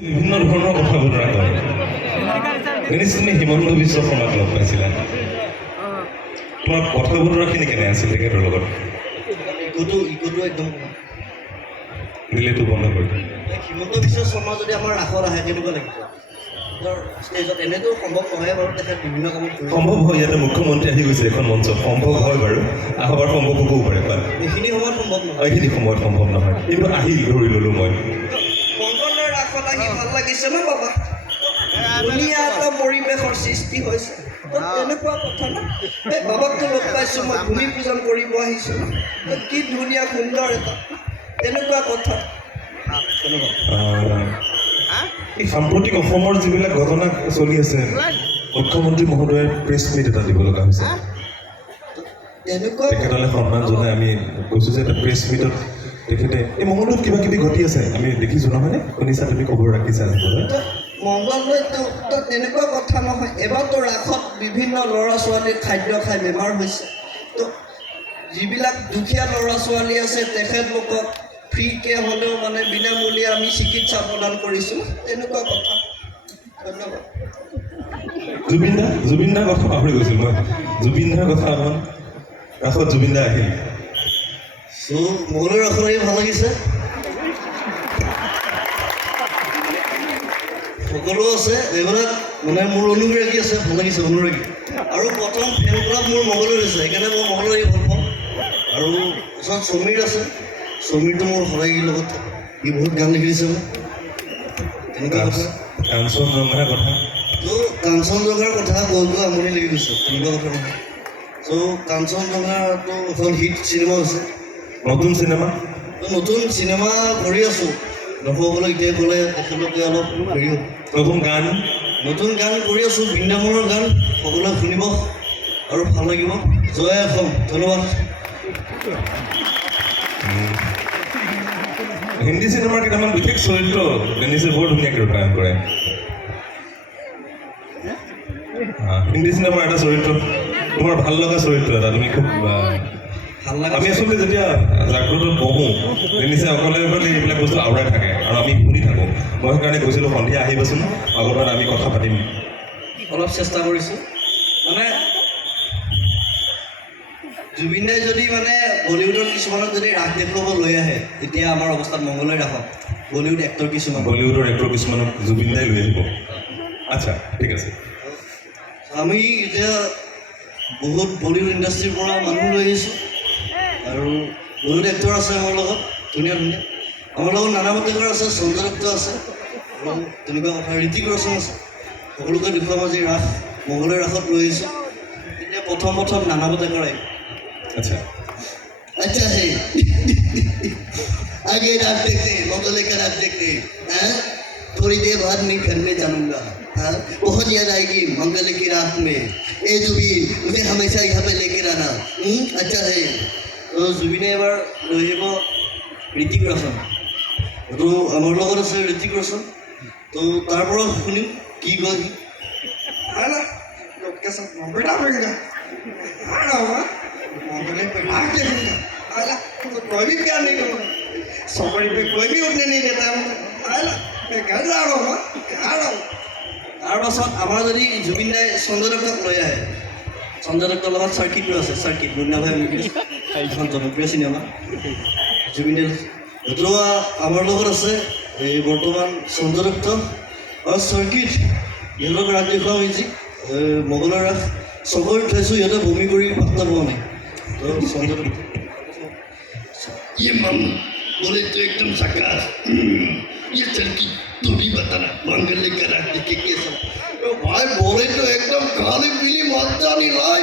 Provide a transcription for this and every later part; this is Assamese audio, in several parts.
বিভিন্ন ধৰণৰ কথা বতৰা কৰে তুমি হিমন্ত বিশ্ব শৰ্মাক লগ পাইছিলা তোমাৰ কথা বতৰাখিনি কেনে আছিল তেখেতৰ লগত ইকোটো একদম দিলেতো বন্ধ কৰি হিমন্ত বিশ্ব শৰ্মা যদি আমাৰ ৰাসত আহে কেনেকুৱা লাগিব ষ্টেজত এনেতো সম্ভৱ নহয় বাৰু তেখেত বিভিন্ন কামত সম্ভৱ হয় ইয়াতে মুখ্যমন্ত্ৰী আহি গৈছে এখন মঞ্চত সম্ভৱ হয় বাৰু আহবাৰ সম্ভৱ হ'বও পাৰে এইখিনি সময়ত সম্ভৱ নহয় এইখিনি সময়ত সম্ভৱ নহয় কিন্তু আহিল ধৰি ল'লোঁ মই কংকনৰ ৰাসত আহি ভাল লাগিছে ন বাবা ধুনীয়া এটা পৰিৱেশৰ সৃষ্টি হৈছে তেনেকুৱা কথা ন এই বাবাকতো লগ পাইছোঁ মই ভূমি পূজন কৰিব আহিছোঁ কি ধুনীয়া সুন্দৰ এটা তেনেকুৱা কথা এই সাম্প্ৰতিক অসমৰ যিবিলাক ঘটনা চলি আছে মুখ্যমন্ত্ৰী মহোদয়ে প্ৰেছ মিট এটা দিব লগা হৈছে তেখেতলৈ সন্মান জনাই আমি কৈছোঁ যে এটা প্ৰেছ মিটত তেখেতে এই মংগলদৈত কিবা কিবি ঘটি আছে আমি দেখিছোঁ নহয়নে শুনিছা তুমি খবৰ ৰাখিছা মংগলদৈতো তেনেকুৱা কথা নহয় এবাৰতো ৰাসত বিভিন্ন ল'ৰা ছোৱালীৰ খাদ্য খাই বেমাৰ হৈছে তো যিবিলাক দুখীয়া ল'ৰা ছোৱালী আছে তেখেতলোকক ফ্ৰীকৈ হ'লেও মানে বিনামূলীয়া আমি চিকিৎসা প্ৰদান কৰিছোঁ তেনেকুৱা কথা ধন্যবাদ জুবিন দাৰ কথা পাহৰি গৈছিলোঁ মই জুবিন দাৰ কথা অকণ ৰাসত জুবিন দা আহিল মংগলৰ ৰাসত আহি ভাল লাগিছে সকলো আছে এইবিলাক মানে মোৰ অনুৰাগী আছে ভাল লাগিছে অনুৰাগী আৰু প্ৰথম ফেন ক্লাব মোৰ মংগলৰ হৈছে সেইকাৰণে মই মংগলৰ আহি ভাল পাওঁ আৰু ওচৰত সমীৰ আছে সমীৰটো মোৰ সদায় লগত সি বহুত গান লিখি দিছে মোক তেনেকুৱা কথা কাঞ্চনজংঘাৰ কথা তো কাঞ্চনজংঘাৰ কথা গৈ গৈ আমনি লাগি গৈছে তেনেকুৱা কথা নহয় চ' কাঞ্চনজংঘাটো এখন হিট চিনেমা হৈছে নতুন চিনেমা কৰি আছোঁ দৰ্শকসকলক এতিয়া গ'লে তেখেতলোকে অলপ হেৰি হ'ব নতুন গান কৰি আছোঁ বৃন্দাবনৰ গান সকলোৱে শুনিব আৰু ভাল লাগিব জয় অসম ধন্যবাদ হিন্দী চিনেমাৰ কেইটামান বিশেষ চৰিত্ৰ ডেনিছে বৰ ধুনীয়াকৈ ৰূপায়ণ কৰে হিন্দী চিনেমাৰ এটা চৰিত্ৰ তোমাৰ ভাল লগা চৰিত্ৰ এটা তুমি খুব ভাল লগা আমি আচলতে যেতিয়া জাগ্ৰতত বহোঁ ডেনিছে অকলে অকলে এইবিলাক বস্তু আওৰাই থাকে আৰু আমি শুনি থাকোঁ মই সেইকাৰণে কৈছিলোঁ সন্ধিয়া আহিবাচোন আগৰবাৰ আমি কথা পাতিম অলপ চেষ্টা কৰিছোঁ মানে জুবিন দাই যদি মানে বলিউডৰ কিছুমানক যদি ৰাস দেখুৱাব লৈ আহে এতিয়া আমাৰ অৱস্থাত মংগলদৈ ৰাসত বলিউডৰ এক্টৰ কিছুমানক জুবিন দাই লৈ আহিব আচ্ছা ঠিক আছে আমি এতিয়া বহুত বলিউড ইণ্ডাষ্ট্ৰীৰ পৰা মানুহ লৈ আহিছোঁ আৰু বহুত এক্টৰ আছে আমাৰ লগত ধুনীয়া আমাৰ লগত নানা মতেকাৰ আছে সঞ্জয় দত্ত আছে আৰু তেনেকুৱা কথা ঋতিক ৰোশন আছে সকলোকে দেখুৱাম আজি ৰাস মংগলদৈ ৰাসত লৈ আহিছোঁ এতিয়া প্ৰথম নানা মতেকাৰ আহিব अच्छा है आगे रात देखते हैं मंगल का रात देखते हैं थोड़ी देर बाद मैं घर में जाऊंगा बहुत याद आएगी मंगल की रात में ए जुबीन मुझे हमेशा यहाँ पे लेकर आना अच्छा है तो जुबिने एबार লৈ আহিব ঋতিক ৰোশন তো আমাৰ লগত আছে ঋতিক ৰোশন তো তাৰ পৰা শুনিম কি কয় मंगले पे आग देखूंगा आला तो कोई भी प्यार नहीं करूँगा सफारी पे कोई भी उठने नहीं देता है आला मैं घर जा रहा हूँ তাৰ পাছত আমাৰ যদি জুবিন দাই সঞ্জয় দত্তক লৈ আহে সঞ্জয় দত্তৰ লগত চাৰ্কিটো আছে চাৰ্কিট মুন্নাভাই এখন জনপ্ৰিয় চিনেমা জুবিন দাই এতিয়া আমাৰ লগত আছে এই বৰ্তমান সঞ্জয় দত্ত আৰু চাৰ্কিট ইহঁতক ৰাস দেখুৱাম ইজি মোগলৰ ৰাস চবৰে উঠাইছোঁ ইহঁতে বমি কৰি পাত্তা পোৱা নাই तो ये मन बोले तो एकदम झकास ये चलकी तू भी बताना मंगल लेकर आते के कैसा तो भाई बोले तो एकदम खाली पीली मजा नहीं लाई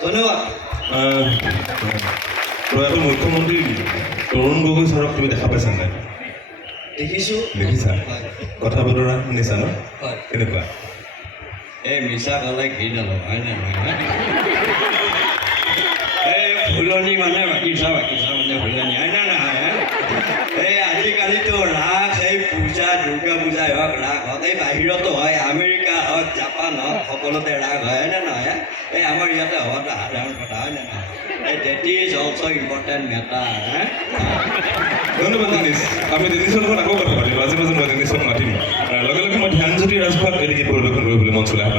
धन्यवाद प्रयात मुख्यमंत्री তৰুণ গগৈ ছাৰক তুমি দেখা পাইছা নাই দেখিছা কথা বতৰা শুনিছা ন কেনেকুৱা এই মিছা ক'লে ঘি নালো হয় নে নহয় ফুলনি মানে বাগিচা মানে ফুলনি হয় না নহয় এই আজিকালিতো ৰাস এই পূজা দুৰ্গা পূজা পূজাই হওক ৰাগ হওক এই বাহিৰতো হয় আমেৰিকা হওক জাপান হওক সকলোতে ৰাগ হয় নে নহয় এই আমাৰ ইয়াতে হোৱাটো সাধাৰণ কথা হয় নে নহয় এই date is also' important matter ধন্যবাদ ডেনিছ আমি ডেনিছৰ লগত আকৌ কথা পাতিম আজি মাজে মই ডেনিছক মাতিম লগে লগে মই ধ্যানজ্যোতি ৰাজভাত এদিকে পৰিৱেশন কৰিবলৈ মঞ্চলৈ